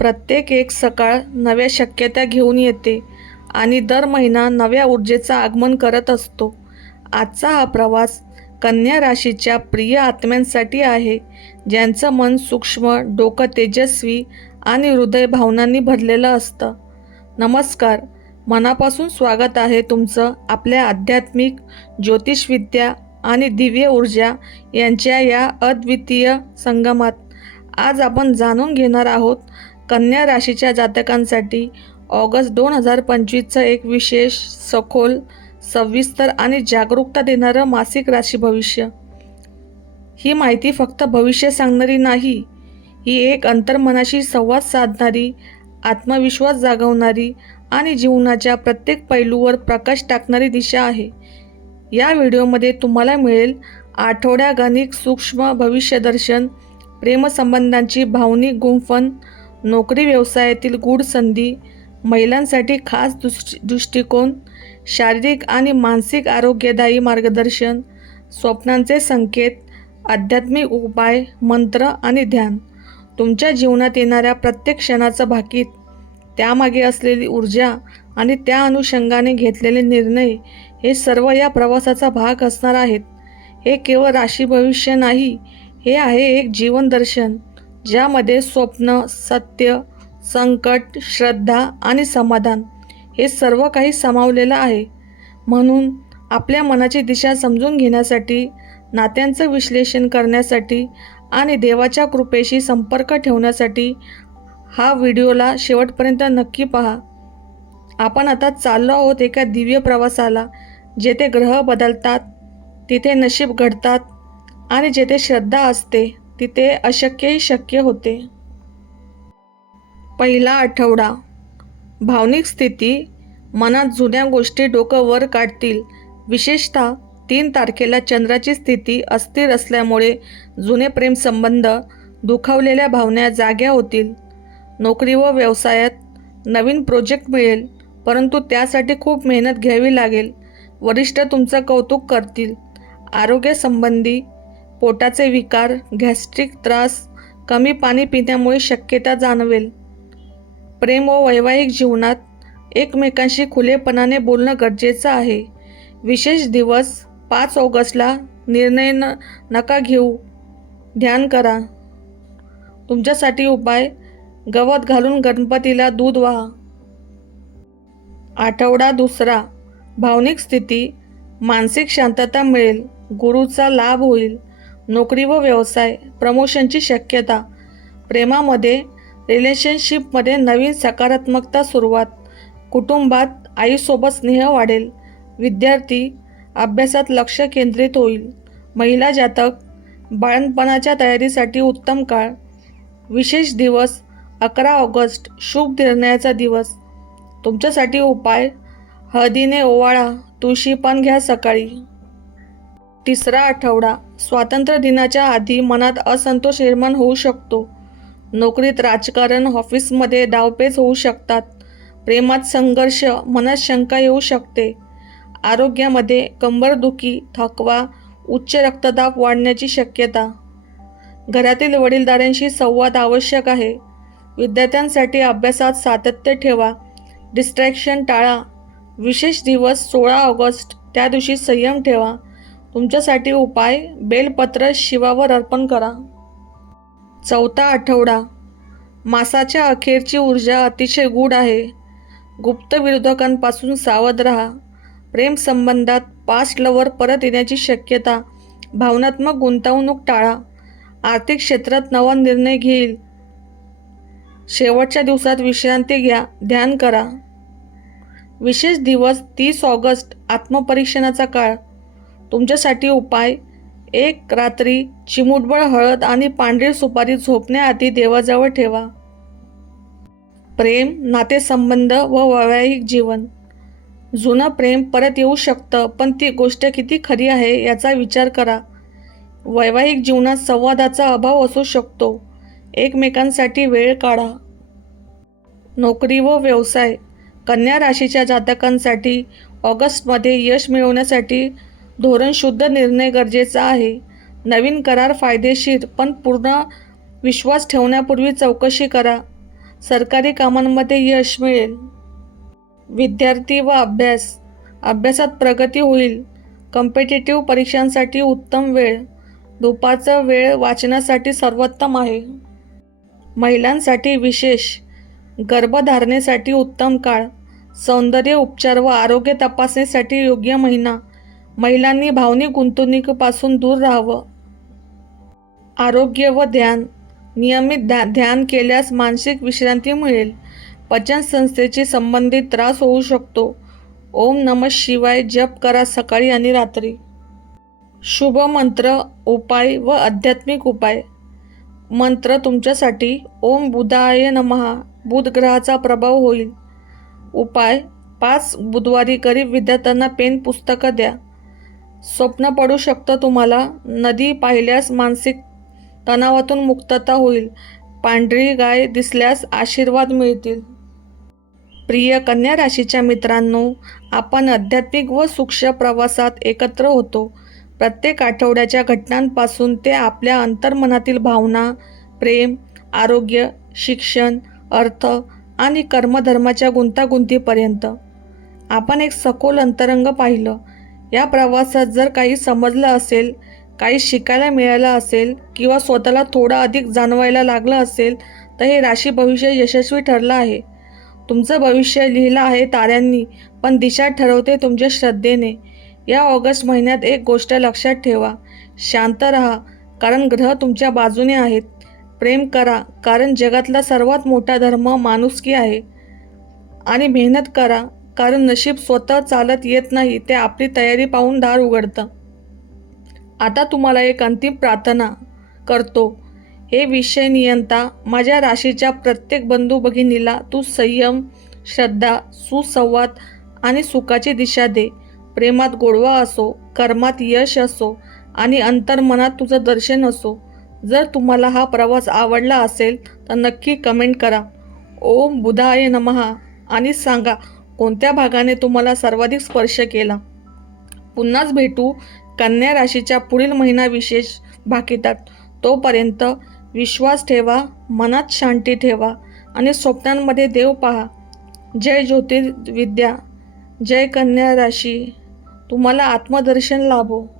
प्रत्येक एक सकाळ नव्या शक्यता घेऊन येते आणि दर महिना नव्या ऊर्जेचं आगमन करत असतो. आजचा हा प्रवास कन्या राशीच्या प्रिय आत्म्यांसाठी आहे ज्यांचं मन सूक्ष्म डोकं तेजस्वी आणि हृदय भावनांनी भरलेलं असतं. नमस्कार मनापासून स्वागत आहे तुमचं आपल्या आध्यात्मिक ज्योतिषविद्या आणि दिव्य ऊर्जा यांच्या या अद्वितीय संगमात. आज आपण जाणून घेणार आहोत कन्या राशीच्या जातकांसाठी ऑगस्ट दोन हजार पंचवीसचं एक विशेष सखोल सविस्तर आणि जागरूकता देणारं मासिक राशी भविष्य. ही माहिती फक्त भविष्य सांगणारी नाही ही एक अंतर्मनाशी संवाद साधणारी आत्मविश्वास जागवणारी आणि जीवनाच्या प्रत्येक पैलूवर प्रकाश टाकणारी दिशा आहे. या व्हिडिओमध्ये तुम्हाला मिळेल आठवड्यागणिक सूक्ष्म भविष्यदर्शन प्रेमसंबंधांची भावनिक गुंफण नोकरी व्यवसायातील गूढ संधी महिलांसाठी खास दृष्टी दृष्टिकोन शारीरिक आणि मानसिक आरोग्यदायी मार्गदर्शन स्वप्नांचे संकेत आध्यात्मिक उपाय मंत्र आणि ध्यान. तुमच्या जीवनात येणाऱ्या प्रत्येक क्षणाचं भाकीत त्यामागे असलेली ऊर्जा आणि त्या अनुषंगाने घेतलेले निर्णय हे सर्व या प्रवासाचा भाग असणार आहेत. हे केवळ राशी भविष्य नाही हे आहे एक जीवनदर्शन ज्यामध्ये स्वप्न सत्य संकट श्रद्धा आणि समाधान हे सर्व काही सामावलेलं आहे. म्हणून आपल्या मनाची दिशा समजून घेण्यासाठी नात्यांचं विश्लेषण करण्यासाठी आणि देवाच्या कृपेशी संपर्क ठेवण्यासाठी हा व्हिडिओला शेवटपर्यंत नक्की पहा. आपण आता चाललो आहोत एका दिव्य प्रवासाला जेथे ग्रह बदलतात तिथे नशीब घडतात आणि जेथे श्रद्धा असते. तिथे अशक्यही शक्य होते. पहिला आठवडा. भावनिक स्थिती मनात जुन्या गोष्टी डोकं वर काढतील. विशेषतः तीन तारखेला चंद्राची स्थिती अस्थिर असल्यामुळे जुने प्रेमसंबंध दुखावलेल्या भावना जाग्या होतील. नोकरी व व्यवसायात नवीन प्रोजेक्ट मिळेल परंतु त्यासाठी खूप मेहनत घ्यावी लागेल. वरिष्ठ तुमचं कौतुक करतील. आरोग्यसंबंधी पोटाचे विकार गॅस्ट्रिक त्रास कमी पाणी पिण्यामुळे शक्यता जाणवेल. प्रेम व वैवाहिक जीवनात एकमेकांशी खुलेपणाने बोलणं गरजेचं आहे. विशेष दिवस पाच ऑगस्टला निर्णय न नका घेऊ. ध्यान करा. तुमच्यासाठी उपाय गवत घालून गणपतीला दूध व्हा. आठवडा दुसरा. भावनिक स्थिती मानसिक शांतता मिळेल. गुरुचा लाभ होईल. नोकरी व व्यवसाय प्रमोशनची शक्यता. प्रेमामध्ये रिलेशनशिपमध्ये नवीन सकारात्मकता सुरुवात. कुटुंबात आईसोबत स्नेह वाढेल. विद्यार्थी अभ्यासात लक्ष केंद्रित होईल. महिला जातक बाळणपणाच्या तयारीसाठी उत्तम काळ. विशेष दिवस अकरा ऑगस्ट शुभ निर्णयाचा दिवस. तुमच्यासाठी उपाय हळदीने ओवाळा तुळशी पण घ्या सकाळी. तिसरा आठवडा. स्वातंत्र्य दिनाच्या आधी मनात असंतोष निर्माण होऊ शकतो. नोकरीत राजकारण ऑफिसमध्ये डावपेच होऊ शकतात. प्रेमात संघर्ष मनात शंका येऊ शकते. आरोग्यामध्ये कंबरदुखी थकवा उच्च रक्तदाब वाढण्याची शक्यता. घरातील वडीलदारांशी संवाद आवश्यक आहे. विद्यार्थ्यांसाठी अभ्यासात सातत्य ठेवा. डिस्ट्रॅक्शन टाळा. विशेष दिवस सोळा ऑगस्ट त्या दिवशी संयम ठेवा. तुमच्यासाठी उपाय बेलपत्र शिवावर अर्पण करा. चौथा आठवडा. मासाच्या अखेरची ऊर्जा अतिशय गूढ आहे. गुप्त विरोधकांपासून सावध राहा. प्रेमसंबंधात पास्ट लवर परत येण्याची शक्यता. भावनात्मक गुंतवणूक टाळा. आर्थिक क्षेत्रात नवा निर्णय घेईल. शेवटच्या दिवसात विश्रांती घ्या. ध्यान करा. विशेष दिवस तीस ऑगस्ट. आत्मपरीक्षणाचा काळ. तुमच्यासाठी उपाय. एक रात्री चिमूटभर हळद आणि पांढरी सुपारी झोपण्याआधी देवाजवळ ठेवा. प्रेम नातेसंबंध व वैवाहिक जीवन. जुनं प्रेम परत येऊ शकतं पण ती गोष्ट किती खरी आहे याचा विचार करा. वैवाहिक जीवनात संवादाचा अभाव असू शकतो. एकमेकांसाठी वेळ काढा. नोकरी व व्यवसाय. कन्या राशीच्या जातकांसाठी ऑगस्टमध्ये यश मिळवण्यासाठी धोरणशुद्ध निर्णय गरजेचा आहे. नवीन करार फायदेशीर पण पूर्ण विश्वास ठेवण्यापूर्वी चौकशी करा. सरकारी कामांमध्ये यश मिळेल. विद्यार्थी व अभ्यास अभ्यासात प्रगती होईल. कम्पिटेटिव्ह परीक्षांसाठी उत्तम वेळ दुपारचा वेळ वाचनासाठी सर्वोत्तम आहे. महिलांसाठी विशेष गर्भधारणेसाठी उत्तम काळ सौंदर्य उपचार व आरोग्य तपासणीसाठी योग्य महिना महिलांनी भावनिक गुंतवणुकीपासून दूर राहावं. आरोग्य व ध्यान. नियमित ध्या ध्यान केल्यास मानसिक विश्रांती मिळेल. पचनसंस्थेशी संबंधित त्रास होऊ शकतो. ओम नम शिवाय जप करा सकाळी आणि रात्री. शुभ मंत्र उपाय व आध्यात्मिक उपाय. मंत्र तुमच्यासाठी. ओम बुधाय नमहा बुध ग्रहाचा प्रभाव होईल. उपाय पाच बुधवारी गरीब विद्यार्थ्यांना पेन पुस्तकं द्या. स्वप्न पडू शकतं तुम्हाला. नदी पाहिल्यास मानसिक तणावातून मुक्तता होईल. पांढरी गाय दिसल्यास आशीर्वाद मिळतील. प्रिय कन्या राशीच्या मित्रांनो आपण आध्यात्मिक व सूक्ष्म प्रवासात एकत्र होतो. प्रत्येक आठवड्याच्या घटनांपासून ते आपल्या अंतर्मनातील भावना प्रेम आरोग्य शिक्षण अर्थ आणि कर्मधर्माच्या गुंतागुंतीपर्यंत. आपण एक सखोल अंतरंग पाहिलं. या प्रवासात जर काही समजलं असेल काही शिकायला मिळालं असेल किंवा स्वतःला थोडं अधिक जाणवायला लागलं असेल तर हे राशी भविष्य यशस्वी ठरलं आहे. तुमचं भविष्य लिहिलं आहे ताऱ्यांनी पण दिशा ठरवते तुमच्या श्रद्धेने. या ऑगस्ट महिन्यात एक गोष्ट लक्षात ठेवा. शांत राहा कारण ग्रह तुमच्या बाजूने आहेत. प्रेम करा कारण जगातला सर्वात मोठा धर्म माणुसकी आहे. आणि मेहनत करा कारण नशीब स्वतः चालत येत नाही ते आपली तयारी पाहून दार उघडतं. आता तुम्हाला एक अंतिम प्रार्थना करतो. हे विषय नियंता माझ्या राशीच्या प्रत्येक बंधू भगिनीला तू संयम श्रद्धा सुसंवाद आणि सुखाची दिशा दे. प्रेमात गोडवा असो कर्मात यश असो आणि अंतर्मनात तुझं दर्शन असो. जर तुम्हाला हा प्रवास आवडला असेल तर नक्की कमेंट करा. ओम बुधाय नमहा आणि सांगा कोणत्या भागाने तुम्हाला सर्वाधिक स्पर्श केला? पुन्हाच भेटू कन्या राशीच्या पुढील महिना विशेष भाकितात. तोपर्यंत विश्वास ठेवा मनात शांती ठेवा आणि स्वप्नांमध्ये देव पहा. जय ज्योतिर्विद्या जय कन्या राशी. तुम्हाला आत्मदर्शन लाभो.